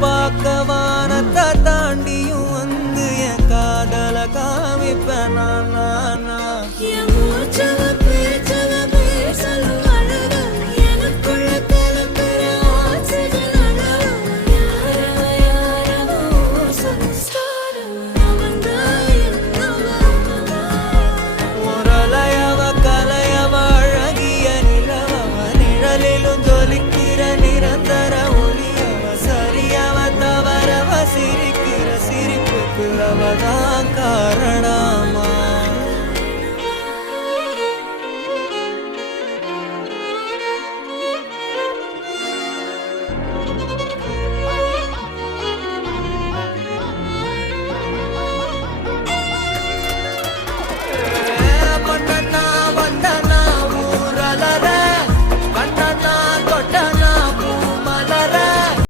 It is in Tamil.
பார்க்க வானத்தை தாண்டியும் வந்து என் காதல காமிப்பேன் நான் நிரந்தர ஒளியவ சரியவ தவறவ சிரிக்கிற சிரிப்புக்கு அவதான்